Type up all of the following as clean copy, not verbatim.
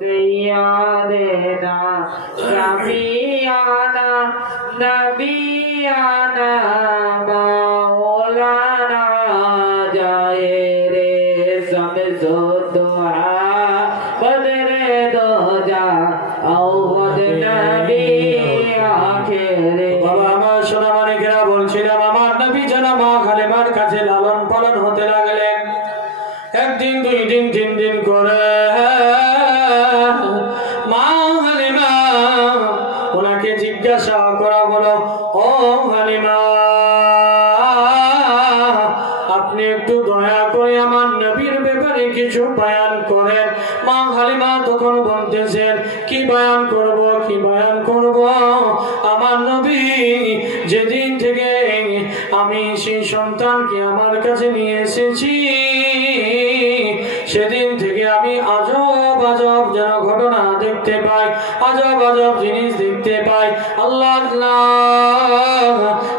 سيدنا شفيعنا نبينا مولانا جاهر شمس الضحى بدر الدجى أول نبي آخر বাবা আমার সোনা মানিকেরা বলছিলাম আমার নবী যেন মা খালিমার কাছে লালন পালন হতে লাগলেন। একদিন দুই দিন তিন দিন করে মা হালিমা ওনাকে জিজ্ঞাসা করা হলো, ও হালিমা আপনি একটু দয়া করে আমার নবীর ব্যাপারে কিছু বয়ান করেন। মা হালিমা তখন বলতেছেন, কি বয়ান করব কি বয়ান করব, আমার নবী যেদিন থেকে আমি সেই সন্তানকে আমার কাছে নিয়ে এসেছি সেদিন থেকে আমি আজব আজব যেন ঘটনা দেখতে পাই, আজব আজব জিনিস দেখতে পাই। আল্লাহ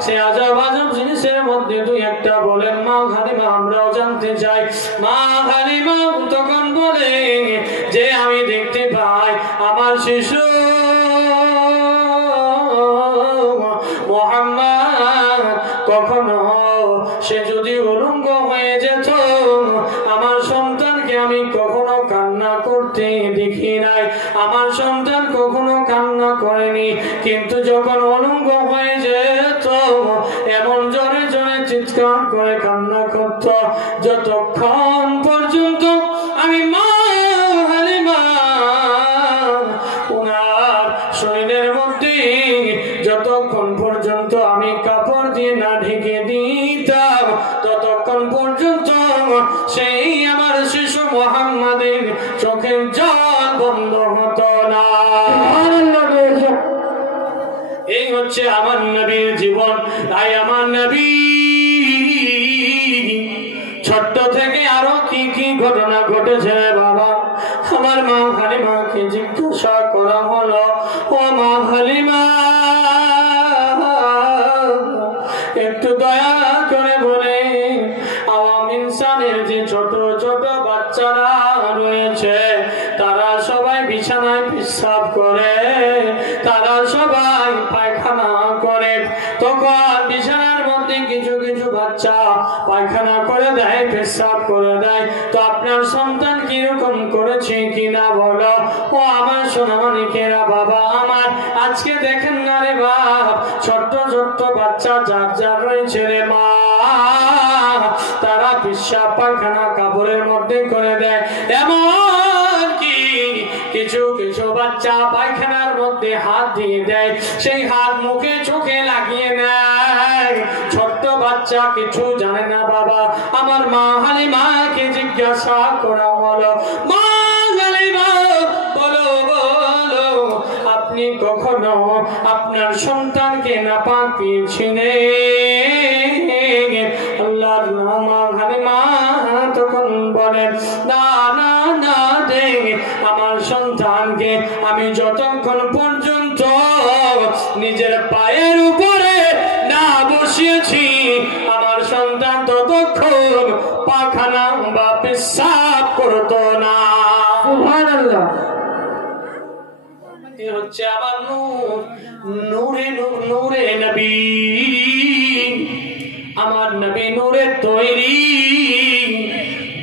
সে আজব আজব জিনিসের মধ্যে দুই একটা বলেন মা হালিমা, আমরাও জানতে চাই। মা হালিমা তখন বলে যে আমি দেখতে পাই আমার শিশু মুহাম্মদ কখনো সে যদি উলঙ্গ হয়ে যেত আমার সন্তানকে আমি কখনো কান্না করতে দেখি নাই, আমার সন্তান কখনো কান্না করেনি। কিন্তু যখন উলঙ্গ হয়ে যেত এমন জোরে জোরে চিৎকার করে কান্না করত, যতক্ষণ পর্যন্ত আমি মা হালিমা ওনার শরীরের মধ্যে যতক্ষণ পর্যন্ত আমি কাপড় দিয়ে না ঢেকে দিতাম ততক্ষণ পর্যন্ত সেই আমার শিশু মুহাম্মাদের চোখের জল বন্ধ হতো না। এই হচ্ছে আমার নবীর জীবন। তাই আমার নবী ছোট্ট থেকে আরো কি কি ঘটনা ঘটেছে বাবা আমার মা হালিমাকে জিজ্ঞাসা করা হলো, ও মা হালিমা একটু দয়া করে বলে আওয়াম ইনসানের যে ছোট ছোট বাচ্চারা রয়েছে তারা সবাই বিছানায় পেশাব করে, তারা সবাই পায়খানা করে, তখন বিছানার মধ্যে কিছু কিছু বাচ্চা পায়খানা করে দেয়, পেশাব করে দেয়, তো আপনার সন্তান কিরকম করেছে কিনা বলো। ও আমার সোনামানিকেরা বাবা আমার আজকে দেখেন না রে বাপ, ছোট্ট ছোট্ট বাচ্চা যার যার রয়েছে রে মা, তারা পেশাব পায়খানা কাপড়ের মধ্যে করে দেয়। এমন কি কিছু কিছু বাচ্চা পায়খানার মধ্যে হাত দিয়ে দেয়, সেই হাত মুখে চোখে লাগিয়ে নেয়। ছোট্ট বাচ্চা কিছু জানে না বাবা আমার মা হালিমাকে জিজ্ঞাসা করা হলো, মা হালিমা বলো বলো আপনি কখনো আপনার সন্তানকে নাপাক পেয়েছিলেন? আল্লাহর নাম হালিমা তখন বলেন, না না না দে আমার সন্তানকে আমি যতক্ষণ পর্যন্ত নিজের পায়ের উপরে না বসিয়েছি আমার সন্তান ততক্ষণ পায়খানা বা পেশাব করতো না। সুবহানাল্লাহ। এ হচ্ছে আমার নূর, নূরে নূরে নবী, আমার নবী নূরের তৈরি।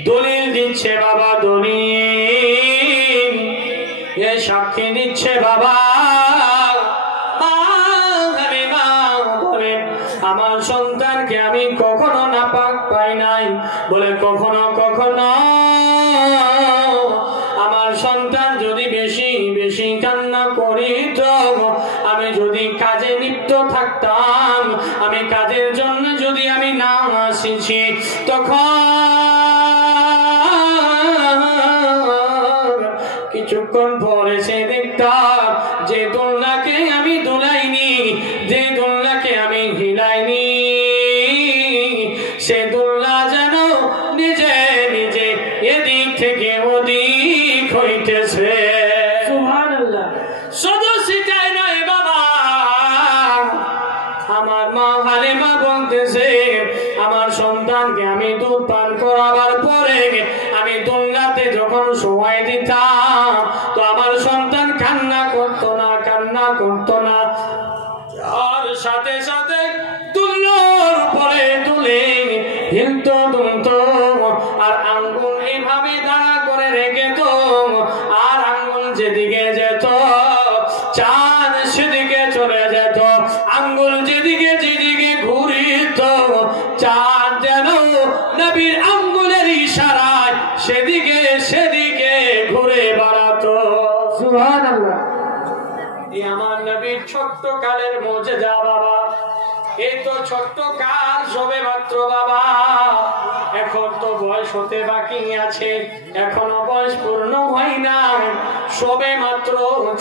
দলিল দিচ্ছে বাবা, দলিল এ সাক্ষী দিচ্ছে বাবা আমার সন্তানকে আমি কখনো নাপাক পাই নাই বলে, কখনো কখনো আমার সন্তান যদি বেশি বেশি কান্না করিত, আমি যদি কাজে লিপ্ত থাকতাম, আমি কাজের জন্য যদি আমি না আসিছি তখন কিছুক্ষণ পরে সে দেখতাম যে দোলনাকে আমি দোলাইনি, যে দোলনাকে আমি হিলাইনি, সে দোলনা যেন নিজে নিজে এদিক থেকে ওদিক হইতেছে। সুবহানাল্লাহ। শুধু সেটাই নয় বাবা, আমার মা হালিমা বলতেছে আমার সন্তানকে আমি দুধ পান করাবার পরে আমি দোলনাতে যখন সময় দিতাম তো যেদিকে যেত চাঁদ সেদিকে চলে যেত, আঙ্গুল যেদিকে যেদিকে ঘুরিত চাঁদ যেন নবীর আঙ্গুলের ইশারায় সেদিকে সেদিকে ঘুরে বেড়াতো। সুবহানাল্লাহ। এই আমার নবীর ছোট্ট কালের মুজিজা বাবা। এই তো ছোট্ট কাল সবে মাত্র বাবা, এখন তো বয়স হতে বাকি আছে, এখনো বয়স পূর্ণ হয় না, সবে মাত্র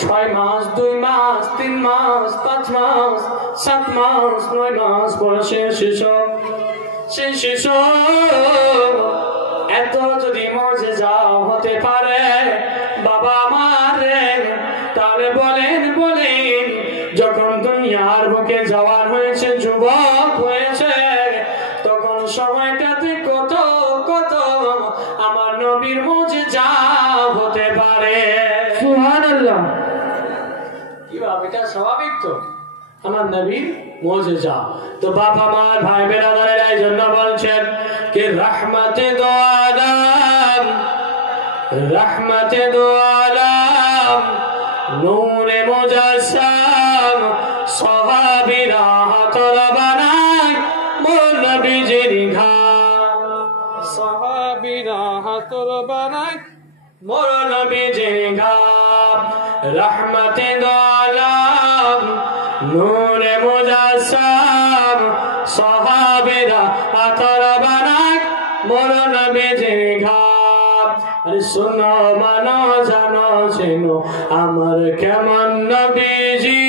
6 মাস 2 মাস 3 মাস 5 মাস 7 মাস 9 মাস বয়সের শিশু। সেই শিশু এত যদি মুজিজা হতে পারে বাবা আমার, তাহলে বলেন বলেন যখন দুনিয়ার বুকে জওয়ান হয়েছে, যুবক হয়েছে, তখন সময়টাতে কত কত আমার নবীর মুজিজা হতে পারে। সুবহানাল্লাহ। কি বাবা, এটা স্বাভাবিক তো আমার নবীর মুজিজা। তো বাবা মার ভাই বেরাদারেরা এই জন্য বলছেন কি রহমতে দো আলম, রহমতে দো আলম, নূরে মুজাসসাম, সাহাবীরা হাতল বানায় মোর নবীজির ঘাম, সাহাবীরা হাতল বানায় মোর নবীজির ঘাম। রহমতে দো আলম, নূরে মুজাসসাম, সাহাবীরা হাতল বানায় মোর নবীজির ঘাম। শোনো মানো জানো চেনো আমার কেমন নবীজি,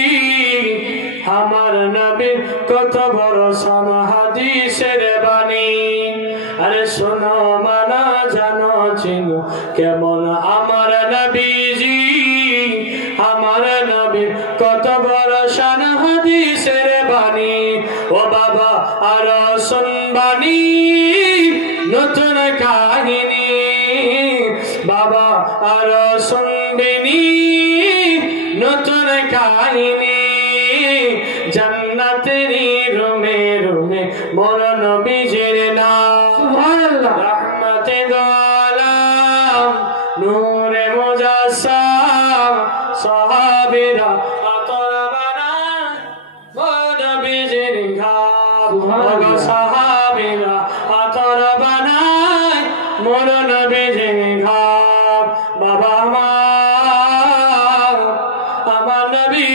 আমার নবীর কত বড় শান হাদিসের বাণী। আরে শোনো মানো জানো চেনো কেমন আমার নবীজি, আমার নবীর কত বড় শান হাদিসের বাণী। ও বাবা আরো শুনবানি নতুন কাহিনী, বাবা আরো শুনবেনি নতুন কাহিনী। জান্নাতেরই রুমে রুমে মোর নবীজির নাম। সুবহানাল্লাহ। রহমতে দো আলম, নূরে মুজাসসাম, সাহাবীরা আতর বানায় মোর নবীজির ঘাম। ওগো সাহাবীরা আতর বানায় মোর নবীজির ঘাম। বাবা আমার নবী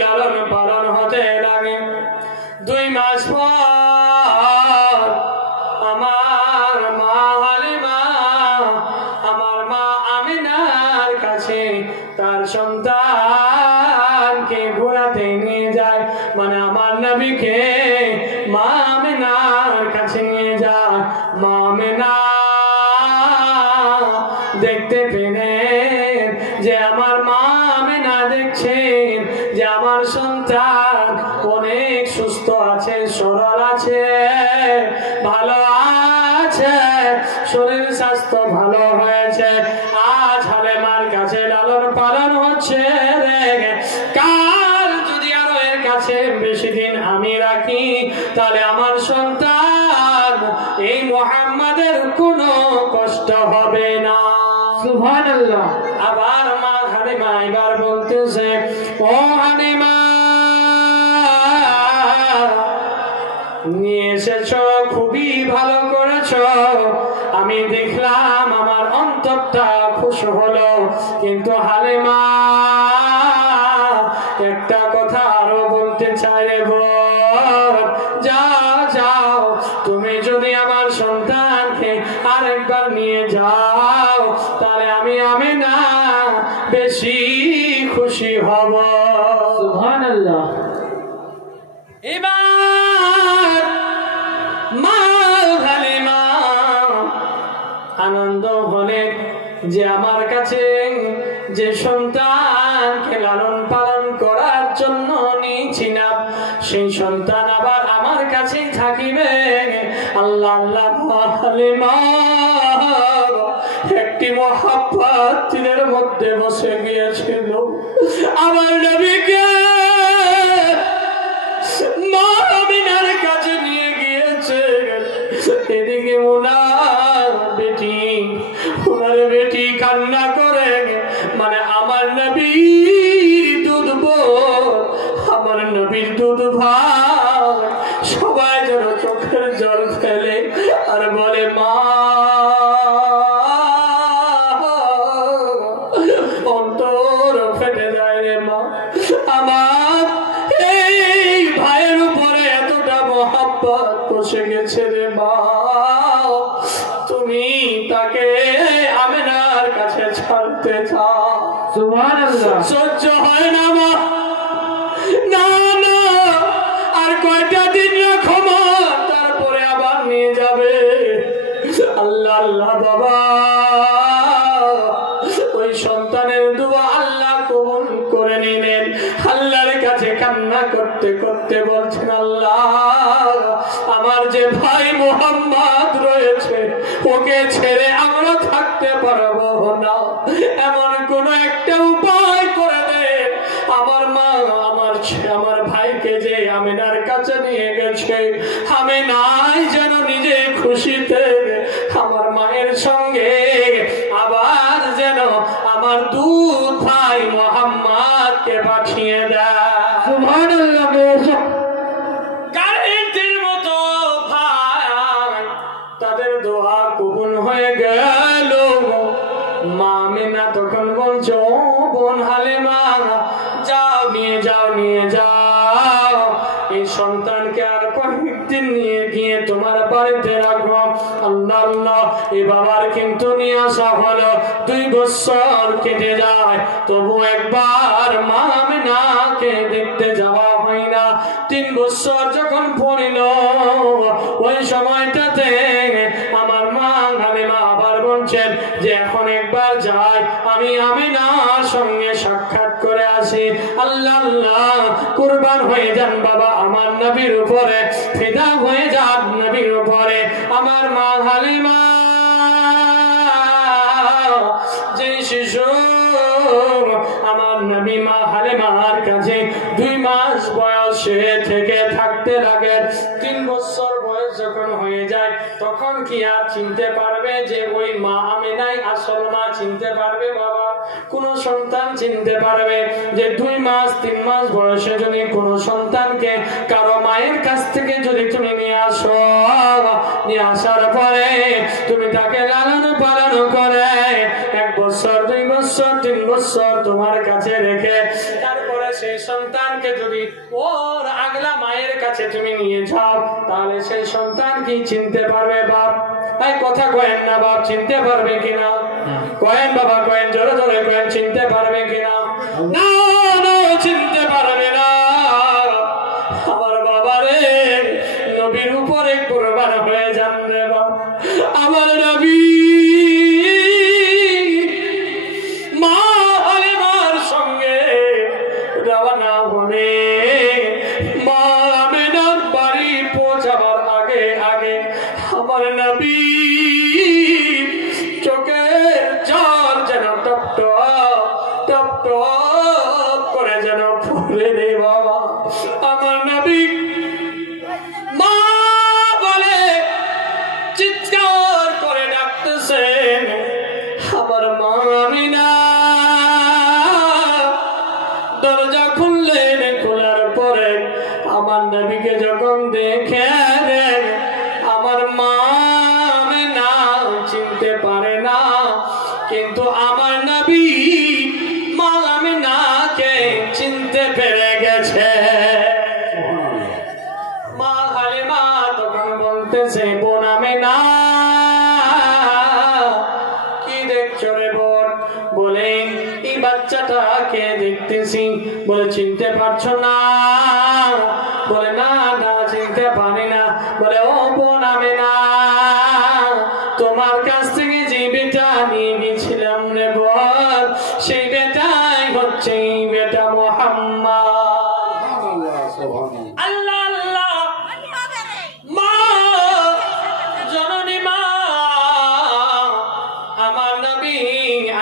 লালন পালন হতে লাগে। 2 মাস পর আমার মা হালিমা, আমার মা আমিনার কাছে তার সন্তানকে ঘোরাতে নিয়ে যায়, মানে আমার নবীকে মা আমিনার কাছে নিয়ে যায়। মা আমিনা দেখতে পেলেন যে আমার মা আমিনা দেখছেন যে আমার সন্তান অনেক সুস্থ আছে, সরল আছে, ভালো আছে, শরীর স্বাস্থ্য ভালো হয়েছে। আজ হালিমার কাছে লালন পালন হচ্ছে রে, কাল যদি আরো এর কাছে বেশি দিন আমি রাখি তাহলে আমার সন্তান এই মুহাম্মাদের কোনো কষ্ট হবে না। সুবহানাল্লাহ। আবার মা হালিমা এবার বলতেছে, ও হালিমা নিয়ে এসেছো, খুবই ভালো করেছো, আমি দেখলাম আমার অন্তরটা খুশি হলো। কিন্তু হালিমা একটা কথা আরো বলতে চাই, যাও যাও, তুমি যদি আমার সন্তানকে আরেকবার নিয়ে যাও তাহলে আমি না বেশি খুশি হব। সুবহানাল্লাহ। এবার মা হালিমা আনন্দ হলেন যে আমার কাছে যে সন্তানকে লালন পালন করার জন্য নিয়েছিলাম সেই সন্তান আবার আমার কাছেই থাকিবে। আল্লাহ আল্লাহ হালিমা একটি মহাব্বত দিলের মধ্যে বসে গিয়েছিল। আমার নবীকে মা আমিনার কাছে নিয়ে গিয়েছে। এদিকে ওনার বেটি কান্না করে, মানে আমার আমার নবীর দুধ বোন, আমার নবীর দুধ ভাই সবাই যেন চোখের জল ফেলে আর বলে মা, অন্তর ফেটে যায় রে মা, আমার এই ভাইয়ের উপরে এতটা মহব্বত বসে গেছে রে মা, তুমি তাকে আমিনার কাছে ছাড়তে চাও। সুবহানাল্লাহ। সহ্য হয় না মা, না না আর কয়টা দিন রাখো মা, তারপরে আবার নিয়ে যাবে। আল্লাহ আল্লাহ বাবা, ওই সন্তানের দোয়া আল্লাহ কবুল করে নিলেন। আল্লাহর কাছে কান্না করতে করতে বলছেন, আল্লাহ আমার যে ভাই মুহাম্মদ রয়েছে ওকে ছেড়ে আমরা থাকতে পারবো না, এমন কোন একটা উপায় করে দেন। আমার মা আমার ভাইকে যে আমিনার কাছে নিয়ে গেছে, আমি নাই যেন নিজে খুশিতে আমার মায়ের সঙ্গে আবার যেন আমার দুধ ভাই মুহাম্মদকে পাঠিয়ে দেয়। সুবহানাল্লাহ। কারেন্টের মতো ভাই তাদের দোয়া কবুল হয়ে গেল। মা আমিনা তখন বলছো, বোন হালিমা যাও নিয়ে যাও নিয়ে যাও, এই সন্তানকে আর কয়েকদিন নিয়ে গিয়ে তোমার বাড়িতে রাখো। আল্লাহ আল্লাহ, এই বাবার কিন্তু নিয়ে আসা হলো 2 বছর কেটে যায়, তবু একবার মা আমিনাকে দেখতে যাওয়া হয় না। 3 বছর যখন পড়িল, ওই সময়টাতে আমার মা হালিমা আবার বলছেন যে এখন একবার যাই, আমি আমিনার সঙ্গে সাক্ষাৎ করে আসি। আল্লাহ আল্লাহ, কুরবান হয়ে যান বাবা আমার নবীর উপরে, ফিদা হয়ে যান নবীর উপরে। আমার মা হালিমা যে শিশু আমার নবী মা হালিমার কাছে 2 মাস বয়সে থেকে থাকতে লাগে। 3 বছর বয়স যখন হয়ে যায়, তখন কি আর চিনতে পারবে যে ওই মা আমিনাই আসল মা? চিনতে পারবে বাবা? কোন সন্তান চিনতে পারবে যে 2 মাস 3 মাস বয়সে যদি কোন সন্তানকে কারো মায়ের কাছ থেকে যদি তুমি নিয়ে আসো, নিয়ে আসার পরে তুমি তাকে লালন পালন করে 1 বছর 2 বছর 3 বছর তোমার কাছে রেখে তারপরে সেই সন্তানকে যদি ওর আগলা মায়ের কাছে তুমি নিয়ে যাও, তাহলে সেই সন্তান কি চিনতে পারবে বাপ? তাই কথা কয়েন না বাপ, চিনতে পারবে কিনা? কয়েন বাবা, কয়েন জোরে জোরে কয়েন, চিনতে পারবে কিনা? না না, চিনতে পারবে না। আমার বাবারে নবীর উপরে কুরবান হয়ে যান রে বাবা। আমার নবী মা হালিমার সঙ্গে রওনা হলে মা আমিনার বাড়ি পৌঁছাবার আগে আগে আমার নবী চোখের জল যেন টপ টপ টপ টপ করে যেন পড়ে রে বাবা। আমার নবী মা বলে চিৎকার করে ডাকতেছেন, আমার মা আমিনা দরজা খুললেন। খোলার পরে আমার নবীকে যখন দেখে আমার মা আমিনা চিনতে পারে না, কিন্তু আমার নবী মা আমিনাকে চিনতে পেরে গেছে। মা হালিমা তখন বলতেছে, বোন আমিনা কি দেখছো রে বোন? বলে এই বাচ্চাটাকে দেখতেছি। বলে চিনতে পারছো না? বলে না না, চিনতে পারি না। বলে ও বোন আমিনা, তোমার কাছ থেকে যে বেটা নিয়ে গেছিলাম রে বোন, সেই বেটাই হচ্ছে এই বেটা মুহাম্মদ। আল্লাহ আল্লাহ, মা জননী মা আমার নবী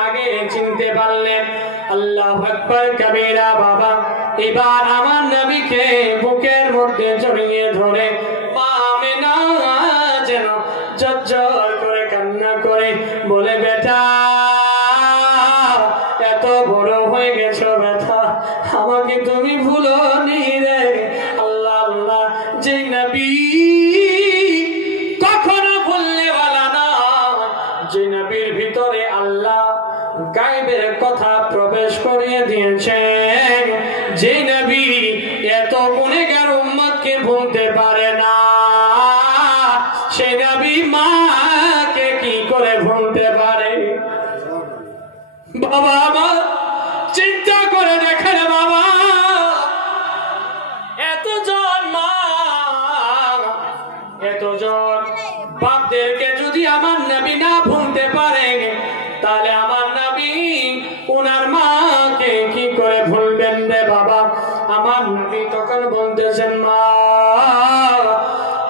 আগে চিনতে পারলেন। আল্লাহু আকবার কবীরা বাবা। এবার আমার নবীকে বুকের মধ্যে জড়িয়ে ধরে মা আমিনা যেন ঝরঝর করে কান্না করে বলে, বেটা এত বড় হয়ে গেছো ব্যথা, আমাকে তুমি ভুলোনি রে আল্লাহ আল্লাহ। যে নবী কখনো ভুললে বলা না, যে নবীর ভিতরে আল্লাহ গায়বের কথা প্রবেশ করিয়ে দিয়েছেন, যে নবী এত গুনাহগার উম্মতকে ভুলতে পারে না, সেই নবী মাকে কি করে ভুলতে পারে? বাবা আমার চিন্তা করে দেখেন বাবা, এতজন মা এতজন বাপদেরকে যদি আমার নবী না ভুলতে পারে, তাহলে আমার নবী ওনার মাকে কি করে ভুলবেন রে বাবা? আমার নবী তখন বলতেছেন, মা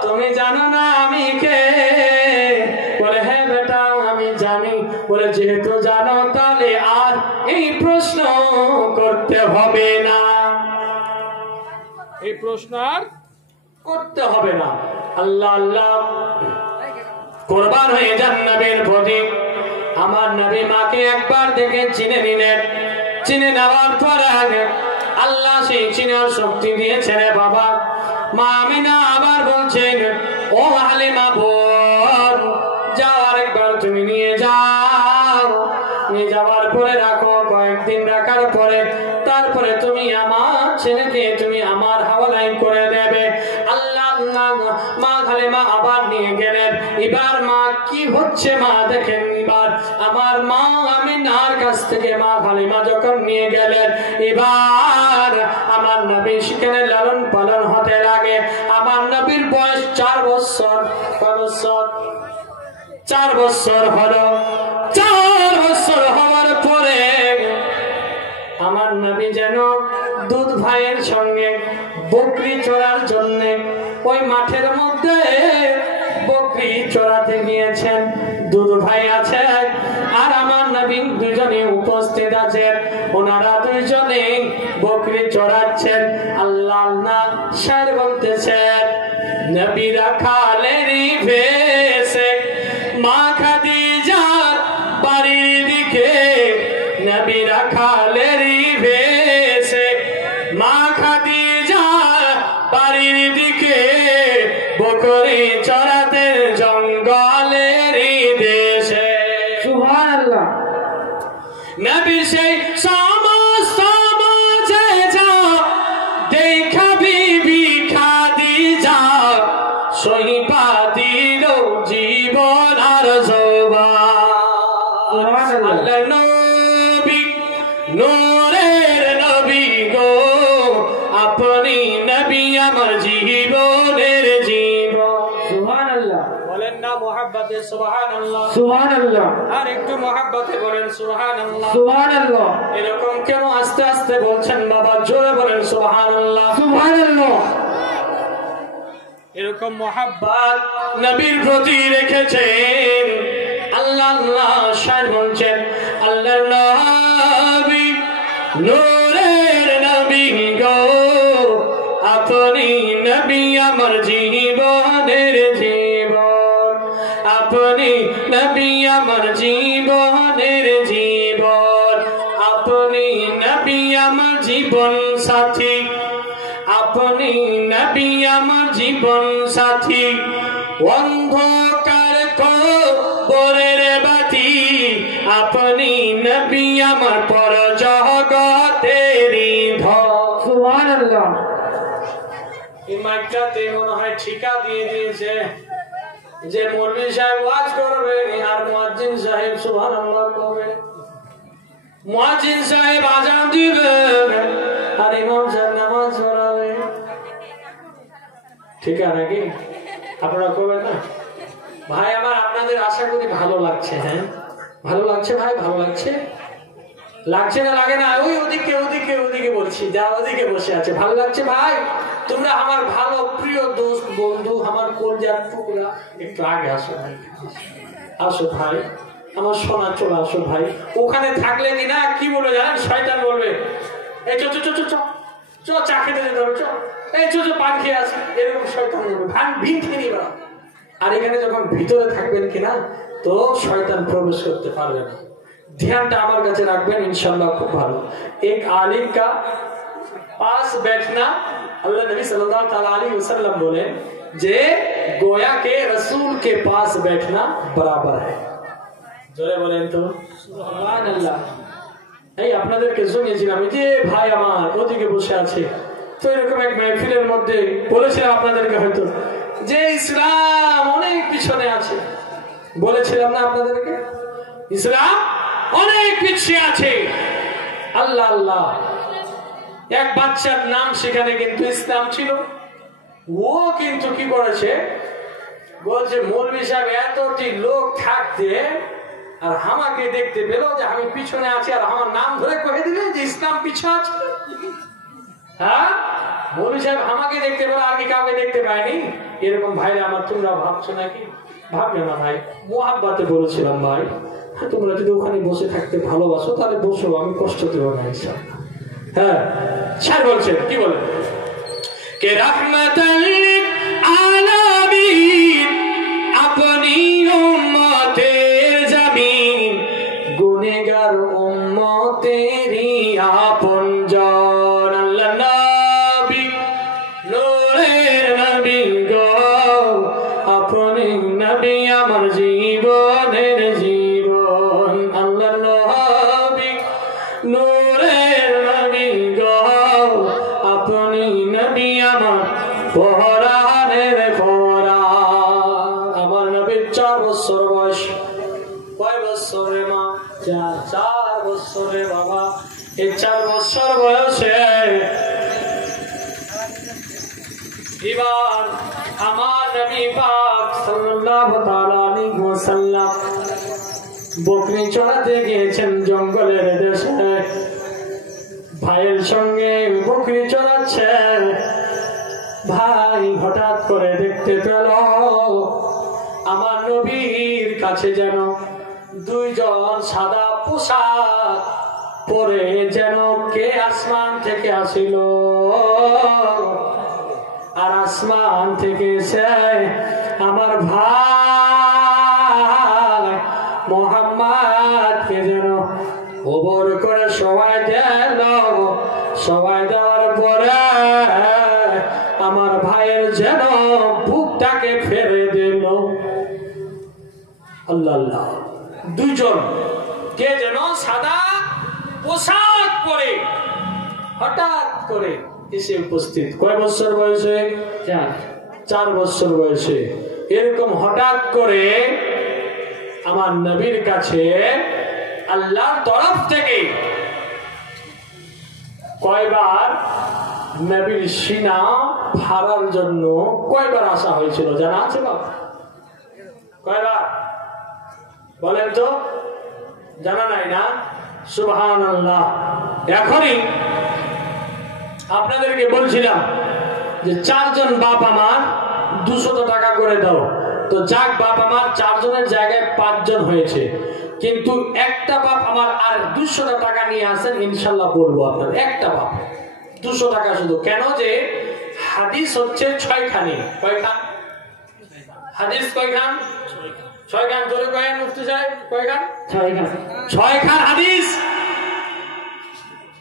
তুমি জানো না আমি কে? বলে হ্যাঁ বেটা আমি জানি। বলে যেহেতু জানো তাহলে আর এই প্রশ্ন করতে হবে না, এই প্রশ্ন আর করতে হবে না। আল্লাহ আল্লাহ কুরবান হয়ে যান নবীর প্রতি। আমার নবী মাকে একবার দেখে চিনে নিলেন, চিনে নেওয়ার পর আল্লাহ সেই চিনার শক্তি দিয়েছেন রে বাবা। মা আমিনা আবার বলছেন, ও হালিমা বোন যাও আরেকবার তুমি নিয়ে যাও, নিয়ে যাওয়ার পরে রাখো, কয়েকদিন রাখার পরে তারপরে তুমি আমার ছেলেকে তুমি আমার হাওয়ালায় করে দেবে। আল্লাহ মা হালিমা আবার নিয়ে গেলেন। এবার মা কি হচ্ছে মা দেখেন, এবার আমার মা আমিনার কাছ থেকে মা হালিমা যখন নিয়ে গেলেন, এবার আমার নবী সেখানে লালন পালন হতে লাগে। আমার নবীর বয়স 4 বছর। কয় বছর? 4 বছর হলো। 4 বছর হওয়ার পরে আমার নবী যেন দুধ ভাইয়ের সঙ্গে বকরি চড়ার জন্য ওই মাঠের মধ্যে বকরি চড়াতে গিয়েছেন। দুধ ভাই আছে আর আমার নবী দুজনে উপস্থিত আছেন, ওনারা দুজনে বকরি চড়াচ্ছেন। আল্লাহ আল্লাহ শায়ের বলতেছেন, নবী রাখালেরই ভেসে মা খাদিজার বাড়ির দিকে, নবী রাখালেরই ভেসে মা খাদিজার বাড়ির দিকে বকরি চড়াতে জঙ্গলেরই দেশে। সুবহানাল্লাহ। নবী সেই সমস্ত মাঝে যা দেখা বিবি খাদিজা সহিপা দিল জীবন আর যৌবন। আল্লাহ নবী নূরের নবী গো, আপনি নবী আমার জীবনের জীবন। সুবহানাল্লাহ। বলেন না মুহাব্বতে সুবহানাল্লাহ। সুবহানাল্লাহ। আর একটু মুহাব্বতে বলেন সুবহানাল্লাহ। সুবহানাল্লাহ। এরকম কেন আস্তে আস্তে বলছেন বাবা? জোরে বলেন সুবহানাল্লাহ। সুবহানাল্লাহ। এরকম মুহাব্বত নবীর প্রতি রেখেছেন। আল্লাহ আল্লাহ শান বলছেন, আল্লাহর নবী নূরের নবী গো, আপনি নবী আমার জীবনের জীবন, আপনি নবী আমার জীবনের জীবন, আপনি নবী আমার জীবন সাথী, আপনি নবী আমার জীবন সাথী, অন্ধকার কবরের বাতি, আপনি নবী আমার পর জগতেরই ধন। সুবহানাল্লাহ। এই মাইকটাতে মনে হয় ঠিকা দিয়ে দিয়েছে যে মৌলভী সাহেব ওয়াজ করবে আর মুয়াজ্জিন সাহেব সুবহানাল্লাহ করবে, মুয়াজ্জিন সাহেব আযান দিবে আর ইমাম সাহেব নামাজ পড়াবে। ঠিক আছে নাকি? আপনারা করবেন না? ভাই আমার আপনাদের আশা করি ভালো লাগছে। হ্যাঁ ভালো লাগছে ভাই, ভালো লাগছে, লাগছে না লাগে না? ওই ওদিকে ওদিকে ওদিকে বলছি, যা ওদিকে বসে আছে, ভালো লাগছে ভাই? তোমরা আমার ভালো প্রিয় দোস্ত বন্ধু, আমার কলজার টুকরা, একটু আগে আসো ভাই, আসো ভাই আমার সোনা, চলে আসো ভাই। ওখানে থাকলে কি না কি বলবে জানেন? শয়তান বলবে, এই চো চো চো চো চো চা খেতে যেতে হবে, চো এই চো চো পান খেয়ে আসি, এরকম শয়তান বলবে, ভান ভিন খেয়ে নিবা। আর এখানে যখন ভিতরে থাকবেন কিনা তো শয়তান প্রবেশ করতে পারবে না। ध्यानটা আমার কাছে রাখবেন इंशाल्लाह খুব ভালো। एक आलिम का पास बैठना अल्लाह नबी सल्लल्लाहु अलैहि वसल्लम बोले जे गोया के रसूल के पास बैठना बराबर है। জোরে বলেন তো সুবহানাল্লাহ। এই আপনাদেরকে শুনিয়েছিলাম যে ভাই আমার ওদিকে বসে আছে, তো এরকম এক মাহফিলের মধ্যে বলেছিলাম আপনাদেরকে হয়তো যে ইসলাম অনেক পিছনে আছে, বলেছিলাম না আপনাদেরকে ইসলাম অনেক পিছিয়ে আছে। আল্লাহ আল্লাহ, এক বাচ্চার নাম সেখানে কিন্তু ইসলাম ছিল, ও কিন্তু কি করেছে বলছে মৌলভী সাহেব এতটি লোক থাকতে আর আমাকে দেখতে পেলো যে আমি পিছনে আছি আর আমার নাম ধরে কয়ে দিলে যে ইসলাম পিছনে আছে। হ্যাঁ মৌলভী সাহেব আমাকে দেখতে পেলো আর কি কাউকে দেখতে পায়নি? এরকম ভাইরা আমার তোমরা ভাবছো নাকি? ভাববে না ভাই, মোহাব্বতে বলেছিলাম ভাই তোমরা যদি ওখানে বসে থাকতে ভালোবাসো তাহলে বসো, আমি কষ্ট দেবো না ইনশাআল্লাহ। হ্যাঁ স্যার বলছেন কি বলেন কে রাহমাতাল লিল আলামিন আপনি উম্মতের জামিন গুনেহগার উম্মতেরই আপনজন। আল্লাহ নবী নূরের নবী গো আপনি নবী আমার জীবনের জীবন। আল্লাহ নবী নূরের নবী গো আপনি নবী আমার পরাণের পরাণ। আমার নবীর 4 বছর বয়স। কয় বছরে মা? 4 বছরে বাবা। এই 4 বছর বয়সে এবার আমার নবী পাক সাল্লাল্লাহু তাআলা আলাইহি ওয়াসাল্লাম বকরি চড়াতে গিয়েছেন জঙ্গলের দেশে। ভাইয়ের সঙ্গে বকরি চড়াচ্ছেন, ভাই হঠাৎ করে দেখতে পেল আমার নবীর কাছে যেন 2 জন সাদা পোশাক পরে যেন কে আসমান থেকে আসিল। আর আসমান থেকে এসে আমার ভাই মোহাম্মদকে যেন ওবর করে সবাই দিল। সবাই দেওয়ার পরে আমার ভাইয়ের যেন বুকটাকে ফেরে দিল। আল্লাহ আল্লাহ, 2 জন কে যেন সাদা পোশাক পরে হঠাৎ করে এসে উপস্থিত। কয় বছর বয়সে? 4 বছর বয়সে। এরকম হঠাৎ করে আমার নবীর কাছে আল্লাহর তরফ থেকে কয়বার নবীর সিনা ফাড়ার জন্য কয়বার আসা হয়েছিল জানা আছে বাবা? কয়বার বলেন তো? জানা নাই না? সুবহানাল্লাহ। এখনই আপনাদেরকে বলছিলাম যে 4 জন বাপ আমার 200 টাকা করে দাও, তো যাক বাপ আমার 4 জনের জায়গায় 5 জন হয়েছে, কিন্তু একটা বাপ আমার আর 200 টাকা নিয়ে আসেন ইনশাআল্লাহ বলবো আপনার। একটা বাপ 200 টাকা শুধু। কেন যে হাদিস হচ্ছে 6 খানি। কয়খান হাদিস? কয়খান? 6 খান। জোরে কয়েন মুফতি সাহেব, কয়খান? 6 খান। 6 খান হাদিস।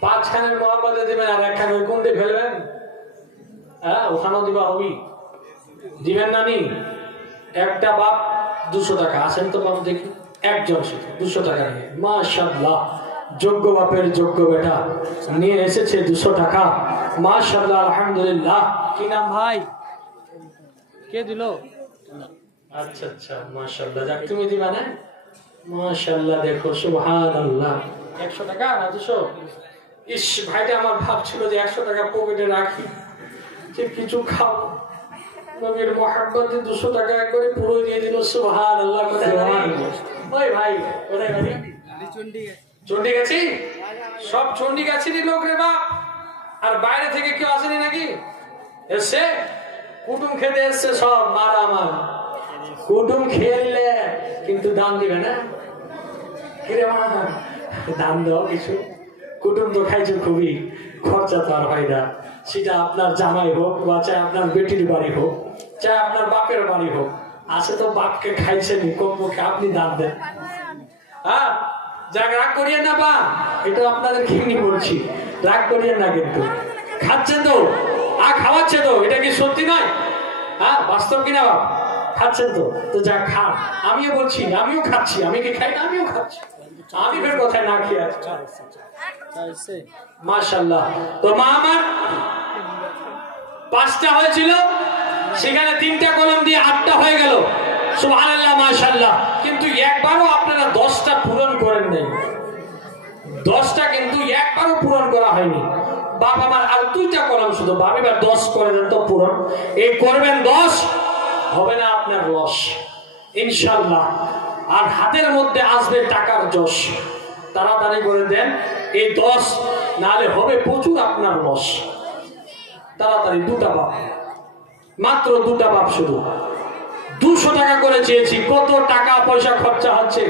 5 খানের মোহাম্মদে দিবেন আর 1 খান ওই কোনতে ফেলবেন? হ্যাঁ ওখানেও দিবা হবি, দিবেন না নি? একটা বাপ 200 টাকা। আসেন তো বাপ দেখি, একজন শুধু 200 টাকা নিয়ে। মাশাআল্লাহ, যোগ্য বাপের যোগ্য বেটা নিয়ে এসেছে 200 টাকা। মাশাআল্লাহ, আলহামদুলিল্লাহ। কি নাম ভাই? কে দিল? আচ্ছা আচ্ছা, মাশাআল্লাহ। যাক তুমি দিবা না? মাশাআল্লাহ, দেখো সুবহানাল্লাহ। 100 টাকা না 200? ইস, ভাইটা আমার ভাবছিল যে 100 টাকা পকেটে রাখি, যে কিছু খাও। নবীর মোহাব্বতে 200 টাকা একবারে পুরো দিয়ে দিল। সুবহানাল্লাহ। ওই ভাই কোথায় বাড়ি? চন্ডী গেছি। সব চন্ডী গেছিনি লোক রে বাপ। আর বাইরে থেকে কেউ আসেনি নাকি? এসছে কুটুম খেতে এসছে সব। মারা আমার কুটুম খেললে কিন্তু দাম দিবে না। কিরে মা, দাম দাও কিছু। কুটুম তো খাইছো খুবই, খরচা তো আর হয় না। সেটা আপনার জামাই হোক বা চাই আপনার বেটির বাড়ি হোক, চাই আপনার বাপের বাড়ি হোক, আসে তো বাপকে খাইছেনি, কমপক্ষে আপনি দান দেন। হ্যাঁ যাক রাগ করিয়েন না বা, এটা আপনাদেরকে এমনি বলছি, রাগ করিয়েন না কিন্তু। খাচ্ছে তো আর খাওয়াচ্ছে তো, এটা কি সত্যি নয়? হ্যাঁ বাস্তব কিনা বাপ? খাচ্ছেন তো, তো যা খান। আমিও বলছি, আমিও খাচ্ছি, আমি কি খাই না? আমিও খাচ্ছি, আমি বের কথায় না খেয়ে আছি। মাশাআল্লাহ। তো মা আমার 5টা হয়েছিল, সেখানে 3টা কলম দিয়ে 8টা হয়ে গেল। সুবহানাল্লাহ মাশাআল্লাহ। কিন্তু একবারও আপনারা 10টা পূরণ করেন নাই। 10টা কিন্তু একবারও পূরণ করা হয়নি। বাপ আমার আর 2টা কলম শুধু, বাপ এবার 10 করে দেন তো পূরণ। এই করবেন 10, হবে না আপনার লস ইনশাআল্লাহ। আর হাতের মধ্যে আসবে টাকার যশ। তাড়াতাড়ি করে দেন এই 10, নাহলে হবে প্রচুর আপনার লস। তাড়াতাড়ি 2টা বাপ, মাত্র 2টা বাপ, শুধু 200 টাকা করে চেয়েছি। কত টাকা পয়সা খরচা হচ্ছে।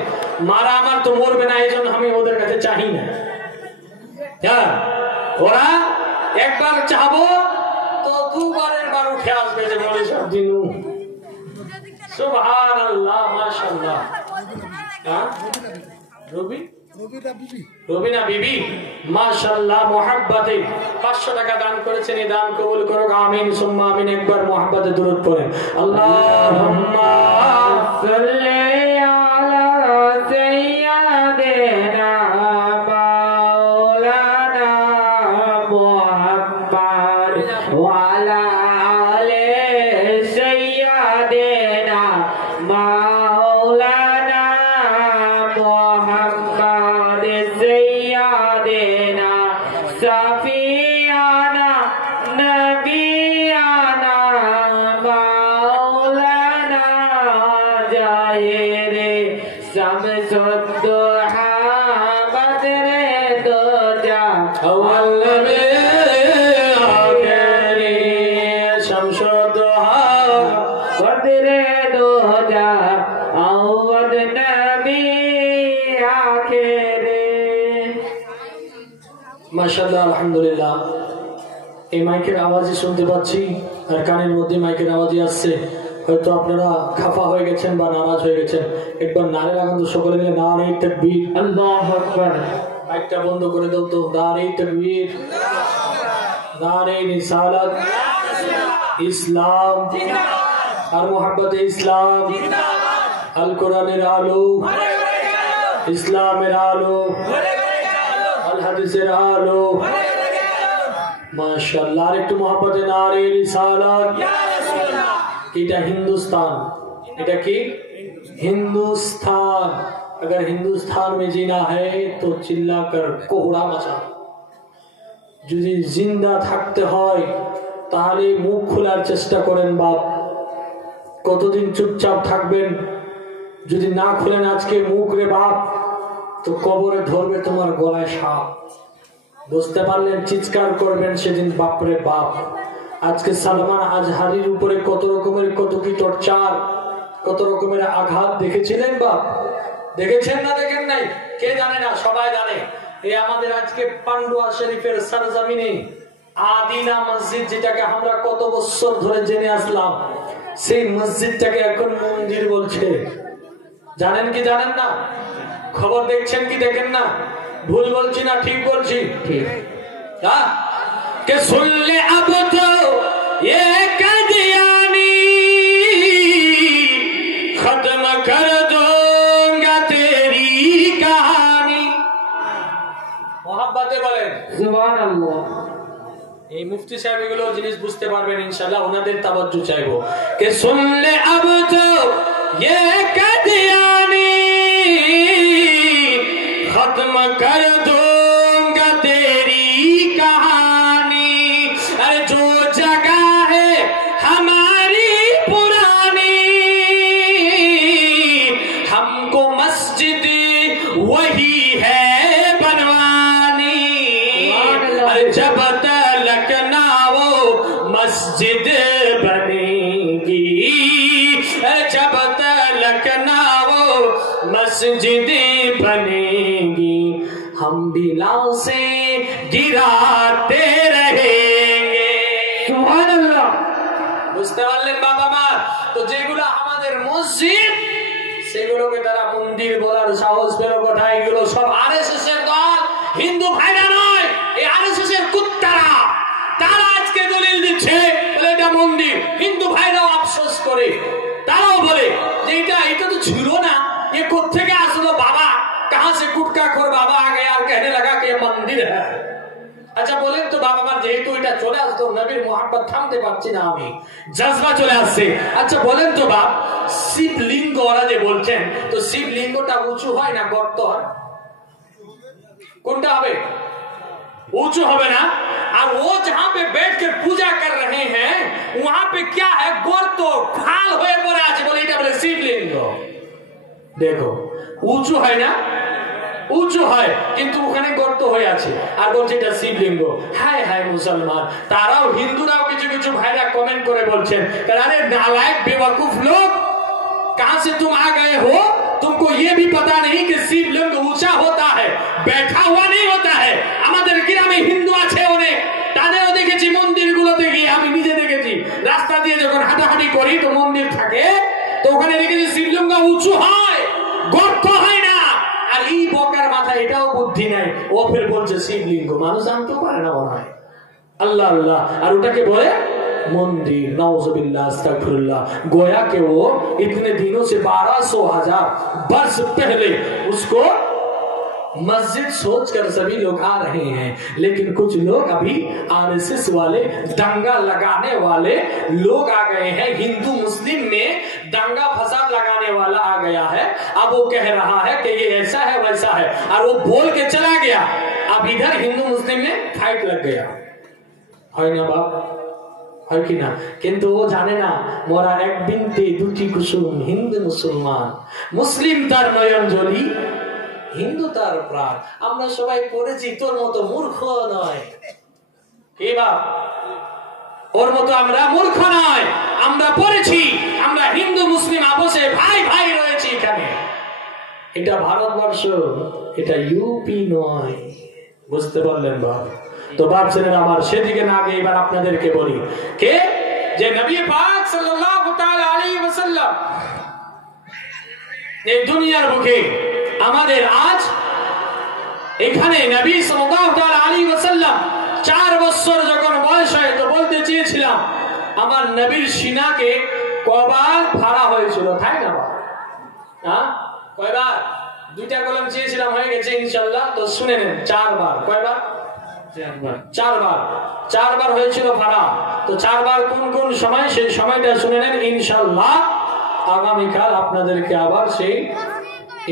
মারা আমার তো মরবে না, এই জন্য আমি ওদের কাছে চাই না। হ্যাঁ, ওরা একবার চাবো তো 2বারের বার উঠে আসবে যে মৌলভী সাহেব দিনু। সুবহানাল্লাহ মাশাআল্লাহ। হ্যাঁ রবিনা বিবি মাশাআল্লাহ মুহাব্বতে 500 টাকা দান করেছেন। এই দান কবুল করো, আমিন সুম্মা আমিন। একবার মুহাব্বতে দুরূদ পড়েন। আল্লাহুম্মা সাল্লি আলা সাইয়্যিদিনা মাওলানা মুহাম্মদ ওয়া আলা আলি সাইয়্যিদিনা মাওলানা মুহাম্মদ সাইয়্যিদিনা সাফিয়ানা নবিয়ানা মাওলানা জাহিরে শামসুদ্দোহা বদরে দোজা আওয়ালবে আখেরি শামসুদ্দোহা বদরে দোজা আওয়াদ নবী আখেরি। মাশাআল্লাহ আলহামদুলিল্লাহ। এই মাইকের আওয়াজই শুনতে পাচ্ছি, আর কানের মধ্যে মাইকের আওয়াজই আসছে। হয়তো আপনারা খাফা হয়ে গেছেন বা নারাজ হয়ে গেছেন। একবার নারে লাগান তো সকলে মিলে, নারে তাকবীর, আল্লাহু আকবার। মাইকটা বন্ধ করে দাও তো, নারে তাকবীর, নারে রিসালাত, ইসলাম আর মুহাব্বতে ইসলাম, আল কোরআনের আলো, ইসলামের আলো, আল হাদিসের আলো। माशाअल्लाह। একটু मोहब्बत नारे रिसालत। এটা हिंदुस्तान, এটা কি हिंदुस्तान। अगर हिंदुस्तान में जीना है तो चिल्लाकर कोहड़ा मचा। যদি জিন্দা থাকতে হয় তাহলে মুখ খোলার চেষ্টা করেন বাপ। কতদিন চুপচাপ থাকবেন? যদি না খুলেন আজকে মুখ রে বাপ, তো কবরে ধরবে তোমার গলায় সাপ। বুঝতে পারলেন? চিৎকার করবেন সেদিন বাপরে বাপ। আজকে সালমান আজহারির উপরে কত রকমের কত কি টর্চার, কত রকমের আঘাত দেখেছিলেন বাপ? দেখেছেন না দেখেন নাই? কে জানে না? সবাই জানে। এই আমাদের আজকে পান্ডুয়া শরীফের সরজমিনে আদিনা মসজিদ, যেটাকে আমরা কত বছর ধরে জেনে আসলাম, সেই মসজিদটাকে এখন মন্দির বলছে। জানেন কি জানেন না? খবর দেখছেন কি দেখেন না? ভুল বলছি না ঠিক বলছি? ঠিক। হ্যাঁ, কে শুনলে আব তো ये कदियानी खत्म कर दूंगा तेरी कहानी। मोहब्बते বলেন সুবহানাল্লাহ। এই মুফতি সাহেব এগুলো জিনিস বুঝতে পারবেন ইনশাআল্লাহ। ওনাদের তাওয়াজ্জু চাইবো। কে শুনলে আব তো ये कदियानी खत्म कर दूंगा तेरी कहानी। अरे जो जगह है हमारी पुरानी, हमको मस्जिद वही है बनवानी। अरे जब तक ना वो मस्जिद बनेगी, जब तक ना वो मस्जिद बनेगी, हम भी लाशें गिराते रहेंगे। सुबहानाल्लाह। বুঝতে পারলেন বাবা মা? তো যেগুলো আমাদের মসজিদ, সেগুলোকে তারা মন্দির বলার সাহস পেল কোথায়? এগুলো সব আরএসএস এর দল, হিন্দু ভাইরা নয়। এই আরএসএস এর কুত্তারা, তারা আজকে দলিল দিচ্ছে বলে এটা মন্দির। হিন্দু ভাইরাও আফসোস করে, তারাও বলে যে এটা তো ছিল না, ये কোত্থেকে আসলো বাবা, कहां से गुटखा खोर बाबा आ गया और कहने लगा कि ये मंदिर है। আচ্ছা বলেন তো বাবা, আমার যেহেতু এটা চলে আসতো, নবীর মোহাব্বত থামতে পারছি না আমি, জজবা চলে আসছে। আচ্ছা বলেন তো বাপ, শিবলিঙ্গ ওরা যে বলছেন, তো শিবলিঙ্গটা উঁচু হয় না গর্ত হয়? কোনটা হবে? ऊंचू হবে না। और वो जहां पे बैठकर पूजा कर रहे हैं वहां पे क्या है, गर्त खाल হয়ে পড়ে আছে বলে এটা বলে শিবলিঙ্গ। দেখো উঁচু হয় না, উঁচু হয় কিন্তু ওখানে গর্ত হয়ে আছে, আর বলছে এটা শিবলিঙ্গ। হায় হায় মুসলমান, তারাও হিন্দুরাও কিছু কিছু ভাইরা কমেন্ট করে বলছেন, আরে नालायक बेवकूफ लोग, कहां से तुम आ गए हो, तुमको ये भी पता नहीं कि शिवलिंग ऊंचा होता है, बैठा हुआ नहीं होता है। আমাদের গ্রামে হিন্দু আছে অনেক, তাদেরও দেখেছি মন্দিরগুলোতে গিয়ে, আমি নিজে দেখেছি রাস্তা দিয়ে যখন হাঁটাহাঁটি করি তো মন্দির থাকে, তো ওখানে দেখেছি শিবলিঙ্গ উঁচু হয়, গর্ত হয় না। আর এই বকার মাথায় এটাও বুদ্ধি নাই, ও ফের বলছে শিবলিঙ্গ, মানুষ জানতে পারে না মনে হয়। আল্লাহ আল্লাহ, আর ওটাকে বলে मंदिर। नाउजुबिल्लाह अस्तगफिरुल्लाह। गोया के वो इतने दिनों से 1200 वर्ष पहले उसको मस्जिद सोचकर सभी लोग आ रहे हैं, लेकिन कुछ लोग अभी आरएसएस वाले, दंगा लगाने वाले लोग आ गए हैं। हिंदू मुस्लिम में दंगा फसाद लगाने वाला आ गया है। अब वो कह रहा है कि ये ऐसा है वैसा है, और वो बोल के चला गया। अब इधर हिंदू मुस्लिम में फाइट लग गया है ना बाप, है कि ना? किंतु वो जाने ना, मोरा एक बिनती दुटी कुसुम, हिंदू मुसलमान, मुस्लिम तार नयन जली, হিন্দু তার প্রাণ। আমরা সবাই পড়েছি, তোর মতো মূর্খ নয়। কি বাপ, ওর মতো আমরা মূর্খ নয়, আমরা পড়েছি, আমরা হিন্দু মুসলিম আপোষে ভাই ভাই রয়েছি এখানে। এটা ভারতবর্ষ, এটা ইউপি নয়। বুঝতে পারলেন বাপ? তো বাপ ছেলেরা আমার, সেদিকে না গিয়ে এবার আপনাদেরকে বলি কে যে নবী পাক সাল্লাল্লাহু তাআলা আলাইহি ওয়াসাল্লাম এই দুনিয়ার বুকে আমাদের আজ এখানে নবী সাল্লাল্লাহু তাআলা আলাইহি ওয়াসাল্লাম 4 বছর যখন বয়স হয়, তো বলতে চেয়েছিলাম আমার নবীর সিনাকে কয়বার ফাড়া হয়েছিল, তাই না বাবা? হ্যাঁ, কয়বার? 2টা কলম চেয়েছিলাম, হয়ে গেছে ইনশাআল্লাহ। তো শুনে নেন, 4 বার। কয়বার? 4 বার। 4 বার হয়েছিল ফাড়া। তো 4 বার কোন কোন সময়, সেই সময়টা শুনে নেন ইনশাআল্লাহ। আগামীকাল আপনাদেরকে আবার সেই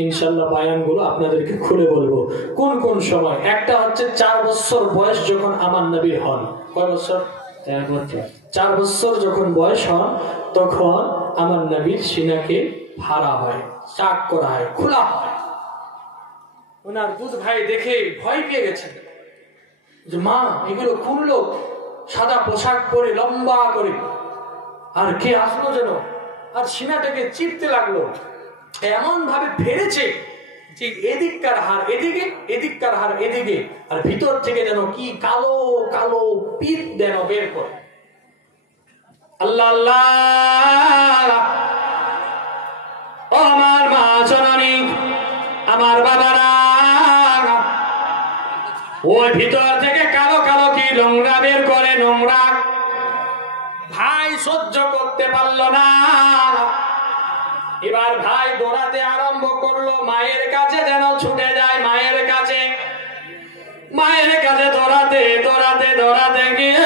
ইনশাআল্লাহ বায়ানগুলো আপনাদেরকে খুলে বলবো কোন কোন সময়। একটা হচ্ছে 4 বছর বয়স যখন আমার নবীর হন। কয় বছর? 4 বছর। 4 বছর যখন বয়স হন, তখন আমার নবীর সিনাকে ফাড়া হয়, চাক করা হয়, খোলা হয়। ওনার দুধ ভাই দেখে ভয় পেয়ে গেছেন যে মা এগুলো খুললো, সাদা পোশাক পরে লম্বা করে, আর কে আসলো যেন, আর সিনাটাকে চিপতে লাগলো, এমন ভাবে ফেরেছে যে এদিককার হাড় এদিকে, এদিককার হাড় এদিকে, আর ভিতর থেকে যেন কি কালো কালো পিঠ যেন বের করে। আল্লাহ আল্লাহ, ও আমার মা জননী, আমার বাবারা, ওই ভিতর থেকে কালো কালো কি নোংরা বের করে, নোংরা। ভাই সহ্য করতে পারলো না, এবার ভাই দৌড়াতে আরম্ভ করলো, মায়ের কাছে যেন ছুটে যায়, মায়ের কাছে, মায়ের কাছে দৌড়াতে দৌড়াতে দৌড়াতে গিয়ে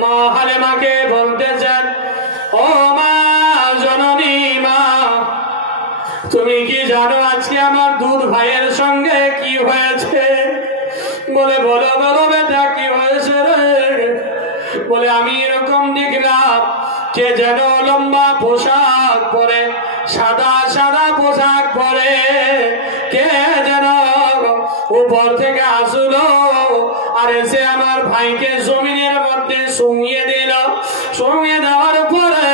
মা হালেমাকে বলতেছেন, ও মা জননী, মা তুমি কি জানো আজকে আমার দুধ ভাইয়ের সঙ্গে কি হয়েছে? বলে বলো বলো বেটা, কি হয়েছে রে? বলে আমি এরকম দেখলাম কে যেন লম্বা পোশাক পরে, সাদা সাদা পোশাক পরে, কে যেন উপর থেকে আসলো, আর এসে আমার ভাইকে জমিনের মধ্যে শুইয়ে দিল। শুইয়ে দেওয়ার পরে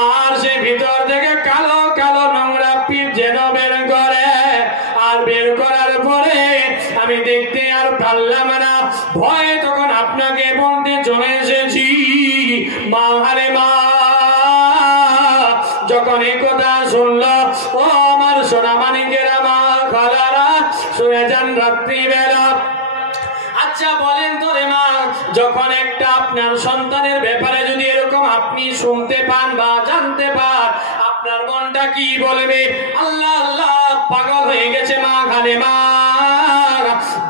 আর সে ভিতর থেকে কালো কালো নোংরা পিঠ যেন বের করে, আর বের করার পরে আমি দেখতে আর পারলাম না, ভয়ে তখন আপনাকে বলতে চলে এসেছি, মা হারে মা, যখন যখন এই কথা শুনলো, ও আমার সোনা মানিকেরা, মা খালারা, শুনে যান রাত্রিবেলা। আচ্ছা বলেন তো রে মা, যখন একটা আপনার সন্তানের ব্যাপারে যদি এরকম আপনি শুনতে পান বা জানতে পান, আপনার মনটা কি বলবে? আল্লাহ আল্লাহ পাগল হয়ে গেছে মা খানে মা।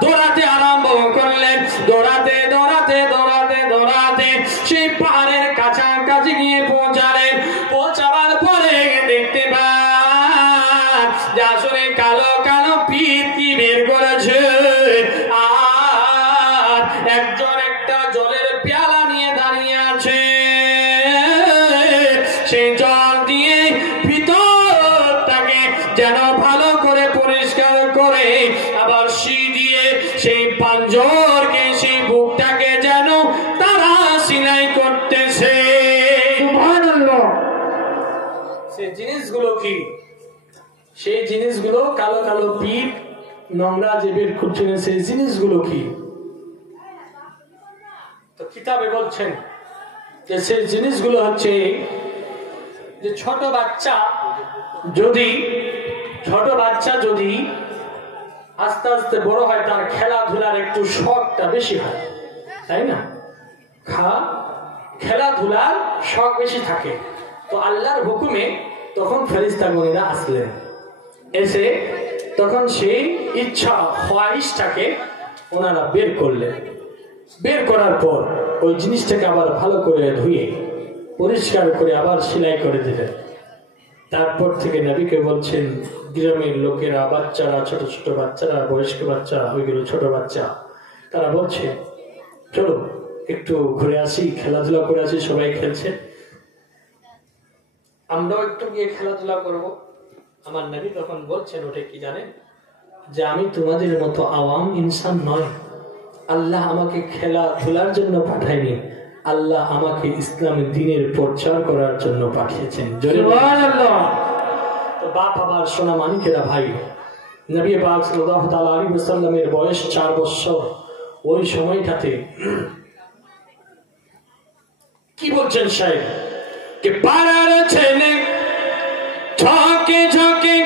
দৌড়াতে আরম্ভ করলেন, দৌড়াতে দৌড়াতে দৌড়াতে দৌড়াতে সেই পাহাড়ের কাছাকাছি গিয়ে পৌঁছালেন। পৌঁছাবার পরে দেখতে পান যে আসলে কালো কালো পিঠ কি বের করেছে, আর একজন একটা জলের পেয়ালা নিয়ে দাঁড়িয়ে আছে। সেই জল দিয়ে ভিতরটাকে যেন ভালো করে পরিষ্কার করে, আবার দিয়ে সেই পাঞ্জরকে, সেই বুকটাকে যেন তারা সিলাই করতেছে। সুবহানাল্লাহ। সেই জিনিসগুলো কি? সেই জিনিসগুলো কালো কালো পিঠ নোংরা যে বের করছেন, সেই জিনিসগুলো কি? তো কিতাবে বলছেন যে সেই জিনিসগুলো হচ্ছে যে ছোট বাচ্চা যদি আস্তে আস্তে বড় হয়, তার খেলাধুলার একটু শখটা বেশি হয়, তাই না? খেলাধুলার শখ বেশি থাকে। তো আল্লাহর হুকুমে তখন ফেরেশতাগণেরা আসলেন, এসে তখন সেই ইচ্ছা খোয়াইশটাকে ওনারা বের করলেন। বের করার পর ওই জিনিসটাকে আবার ভালো করে ধুয়ে পরিষ্কার করে আবার সেলাই করে দিলেন। তারপর থেকে নবীকে বলছেন, গ্রামের লোকেরা, বাচ্চারা, ছোট ছোট বাচ্চারা, বয়স্ক বাচ্চা, ওইগুলো ছোট বাচ্চা, তারা বলছে চলো একটু ঘুরে আসি, খেলাধুলা করে আসি। সবাই খেলছে, আমরাও একটু গিয়ে খেলাধুলা করব। আমার নবী তখন বলছেন, ওটা কি জানেন? যে আমি তোমাদের মতো আওয়াম ইনসান নয়। আল্লাহ আমাকে খেলাধুলার জন্য পাঠায়নি, আল্লাহ আমাকে ইসলামের দ্বীনের প্রচার করার জন্য পাঠিয়েছেন। সুবহানাল্লাহ। তো বাপ আমার সোনা মানিকেরা, ভাই, নবী পাক সাল্লাল্লাহু তাআলা আলাইহি ওয়াসাল্লামের বয়স 4 বছর। ওই সময়টাতে কি বলছেন সাহেব, কে পাড়ার ছেলে ঝকে ঝকে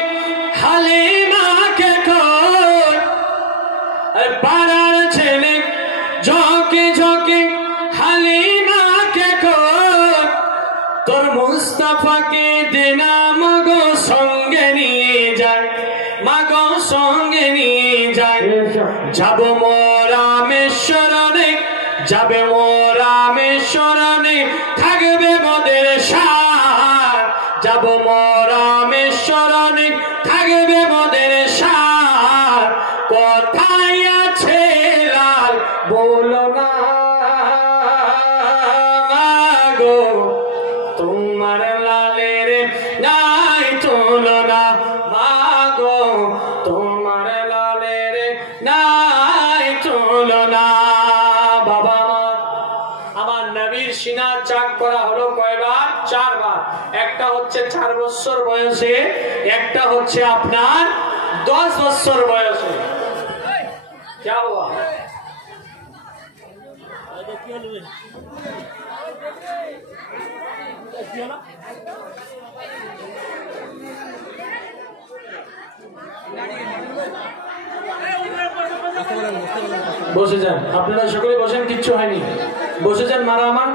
হালিমাকে কই, আর পাড়ার ছেলে ঝকে ঝকে হালিমাকে কই, তোর মুস্তাফাকে দেনা মাগো সঙ্গে নিয়ে যায়, মাগো সঙ্গে নিয়ে যায়। যাব মোরামেশ্বরণে, যাবে মোরামেশ্বরণে, থাকবে মোদের সার। যাব মোরামেশ্বরণে, থাকবে মোদের সার। কোথায় আছে লাল বলো না গো, তোমার লালের নাই তুলনা মাগো, তোমার লালের নাই তুলনা। বাবা আমার নবীর সিনা চাক করা হলো কয়বার? 4 বার। একটা হচ্ছে 4 বছর বয়সে, একটা হচ্ছে আপনার 10 বছর বয়সে। क्या हुआ? বসে যান, আপনারা সকলে বসেন, কিচ্ছু হয়নি, বসে যান। মারা আমার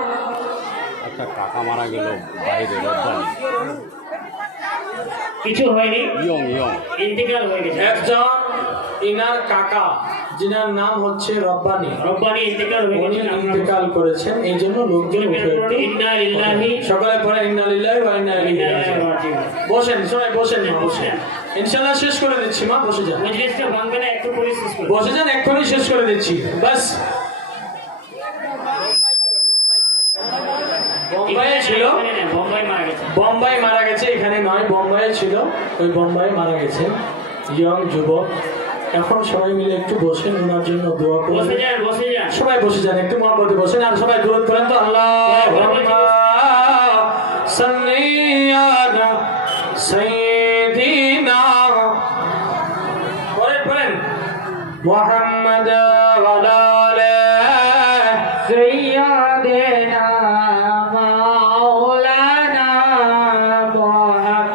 একটা কাকা মারা গেল বাইরে, কিছু হয়নি, ইন্তেকাল হয়ে গেছে। একজন ইনার কাকা, যিনার নাম হচ্ছে রব্বানি ইন্তেকাল করেছেন। এই জন্য লোকজন সকালে পরে ইন্না লিল্লাহি ওয়া ইন্না ইলাইহি রাজিউন। বসেন সবাই, বসেন মা, বসেন। ইনশাআল্লাহ শেষ করে দিচ্ছি মা, বসে যান। মজলিসটা ভাঙবে না, একটু করে শেষ করে বসে যান, এক্ষুনি শেষ করে দিচ্ছি বাস। বোম্বাইয়ে ছিল, বোম্বাই মারা গেছে, এখানে নয়, বোম্বাইয়ে ছিল, ওই বোম্বাই মারা গেছে ইয়ং যুবক। এখন সবাই মিলে একটু বসেন, ওনার জন্য দোয়া করুন। সবাই বসে যান, একটু মহব্বতে বসেন, আর সবাই দোয়া করেন তো আল্লাহুম্মা সাল্লি আলা সাইয়্যিদিনা, পড়েন মুহাম্মাদ ওয়া আলা সাইয়্যিদিনা মাওলানা মুহাম্মাদ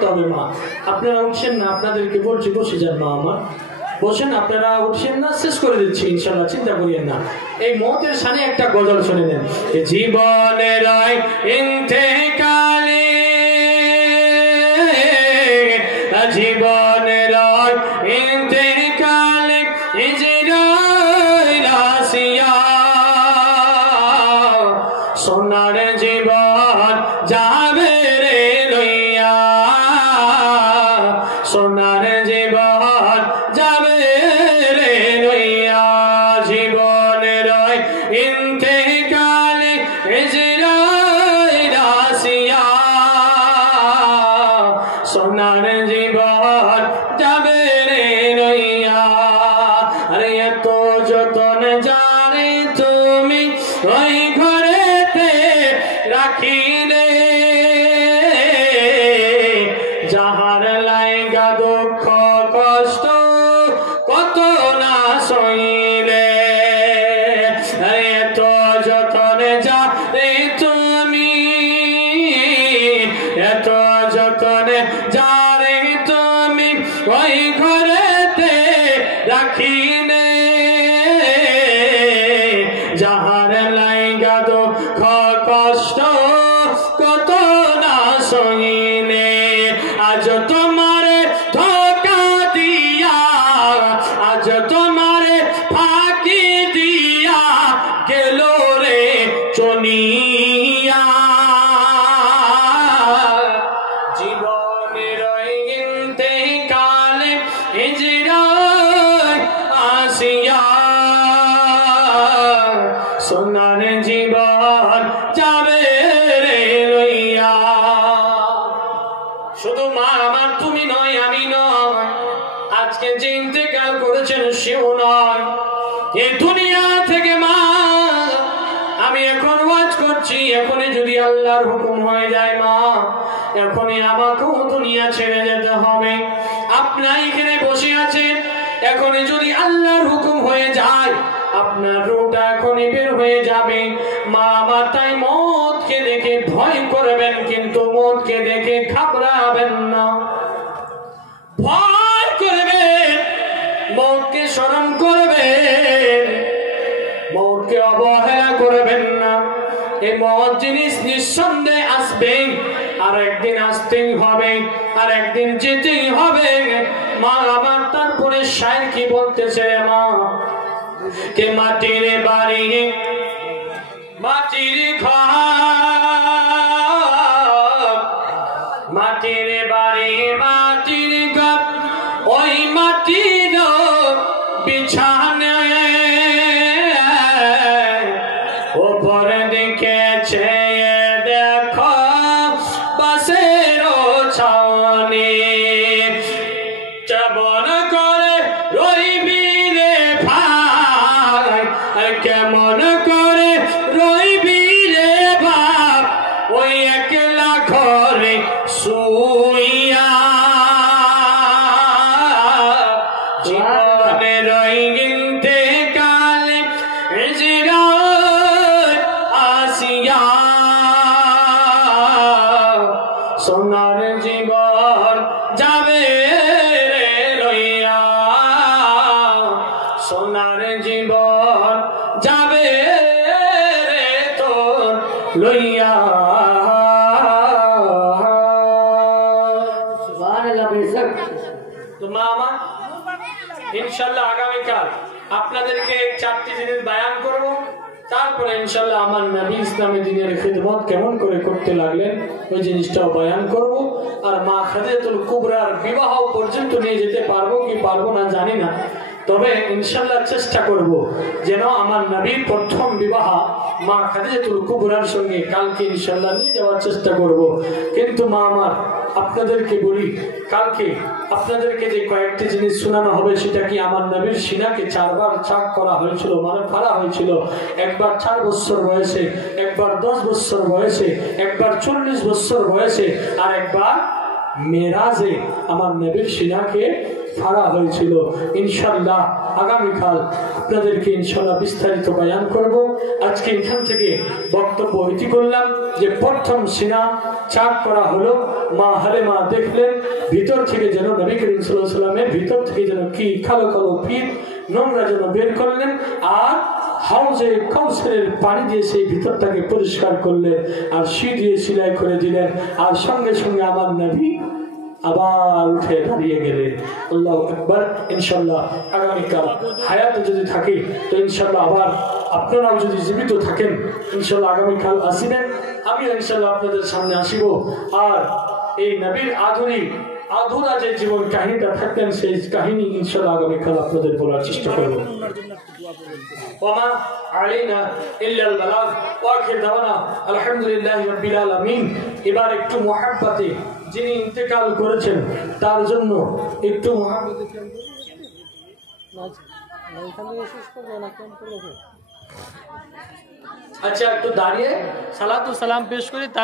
করতে হবে মা। আপনারা উঠছেন না, আপনাদেরকে বলছি বসে যান মা আমার, বসেন। আপনারা উঠছেন না, শেষ করে দিচ্ছি ইনশাআল্লাহ, চিন্তা করিয়েন না। এই মতের সামনে একটা গজল শুনে নেন। জীবনের ইন্তেকালে, জীবনের ইন্তেকালে ইজরাইল আসিয়া, সোনার জীবন যাবে রে লইয়া, সোনার জীবন যাবে রে লইয়া। জীবনের ইন্তেকালে ইজরাইল আসিয়া, সোনার জীবন যাবে রে লইয়া। আরে এত যতন জানে তুমি ওই ঘরেতে রাখিলে, যাহার লাইগা দুঃখ কষ্ট কত না সইলে। এত যতন জানে তুমি, এত যতন জানে তুমি ওই ঘরেতে রাখিলে, যাহার লাইগা দুঃখ কষ্ট কত না সইলে। আজ তোমারে ধোকা দিয়া, আজ তোমারে ফাঁকি দিয়া গেল রে চনিয়া। জীবনের ইন্তেকালে ইজরাইল আসিয়া, সোনার জীবন যাবে রে লইয়া। শুধু মা আমার তুমি নয়, আমি নয়, আজকে যে ইন্তেকাল করেছেন সেও নয়। এই দুনিয়া থেকে মা আমি এখন ওয়াজ করছি, এখনই যদি আল্লাহর হুকুম হয়ে যায় মা, এখনই আমাকেও দুনিয়া ছেড়ে যেতে হবে। আপনার এখানে বসে আছেন, এখনই যদি আল্লাহর হুকুম হয়ে যায় আপনার রূহটা এখনই বের হয়ে যাবে মা আমার। তাই মওতকে দেখে ভয় করবেন, কিন্তু মওতকে দেখে ঘাবড়াবেন না। ভয় করবেন, মওতকে স্মরণ করবেন, মওতকে অবহেলা করবেন না। এই মওত জিনিস নিঃসন্দেহে আসবে, আর একদিন আসতেই হবে, আর একদিন যেতেই হবে মা আমার। তারপরে শায়ের কি বলতেছে মা, কে মাটির বাড়ি মাটির ঘর, মাটির বাড়ি মাটির ঘর, ওই মাটির বিছানা ওপরে দেখেছে দেখো বাসের ছাউনি, কেমন করে রইবি রে ভাই, কেমন করে রইবি রে বাপ, ওই একলা ঘরে শুইয়া। জীবনের ইন্তেকালে ইজরাইল আসিয়া, সোনার জীবন যাবে রে লইয়া, সোনার জীবন যাবে রে তোর লইয়া। তো মামা ইনশাআল্লাহ আগামীকাল আপনাদেরকে 4টি জিনিস বায়ান করব, তারপরে ইনশাআল্লাহ আমার নবী ইসলামী দিনের খিদমত কেমন করে করতে লাগলেন ওই জিনিসটাও বয়ান করব। আর মা খাদিজাতুল কুবরার বিবাহ পর্যন্ত নিয়ে যেতে পারবো কি পারবো না জানি না, তবে ইনশাআল্লাহ চেষ্টা করব যেন আমার নবীর প্রথম বিবাহ মা খাদিজাতুল কুবরার সঙ্গে কালকে ইনশাআল্লাহ নিয়ে যাওয়ার চেষ্টা করব। কিন্তু মা আমার আপনাদেরকে বলি, কালকে আপনাদেরকে যে কয়েকটি জিনিস শোনানো হবে সেটা কি আমার নবীর সিনাকে 4 বার চাক করা হয়েছিল, মানে ফাড়া হয়েছিল। একবার 4 বছর বয়সে, একবার 10 বছর বয়সে, একবার 40 বছর বয়সে, আর একবার মেরাজে আমার নবীর সিনাকে ফাড়া হয়েছিল। ইনশাআল্লাহ আগামীকাল আপনাদেরকে ইনশাআল্লাহ বিস্তারিত বয়ান করব। আজকে এখান থেকে বক্তব্য এটি করলাম যে প্রথম সিনা চাক করা হলো, মা হালেমা দেখলেন ভিতর থেকে যেন নবী করিম সাল্লাল্লাহু আলাইহি ওয়াসাল্লামের ভিতর থেকে যেন কি কালো কালো পিঠ নোংরা যেন বের করলেন, আর হাউজে কাউসারের পানি দিয়ে সেই ভিতরটাকে পরিষ্কার করলেন, আর শি দিয়ে সেলাই করে দিলেন, আর সঙ্গে সঙ্গে আমার নবী আবার উঠে দাঁড়িয়ে গেলেন। আল্লাহু আকবার। ইনশাআল্লাহ আগামীকাল হায়াতে যদি থাকি তো ইনশাআল্লাহ আবার আপনারাও যদি জীবিত থাকেন ইনশাআল্লাহ আগামীকাল আসিবেন, আমিও ইনশাআল্লাহ আপনাদের সামনে আসিব। আর এই নবীর আধুরা যে জীবন কাহিনীটা থাকতেন সেই কাহিনী ইনশাআল্লাহ আগামীকাল আপনাদের বলার চেষ্টা করব। ওমা আলাইনা ইল্লাল বালাগ ওয়া আখির দাওয়ানা আলহামদুলিল্লাহি রাব্বিল আলামিন। এবার একটু মুহাব্বতে যিনি ইন্তেকাল করেছেন তার জন্য একটু মুহাব্বতে আচ্ছা একটু দাঁড়িয়ে সালাতু সালাম পেশ করি। তার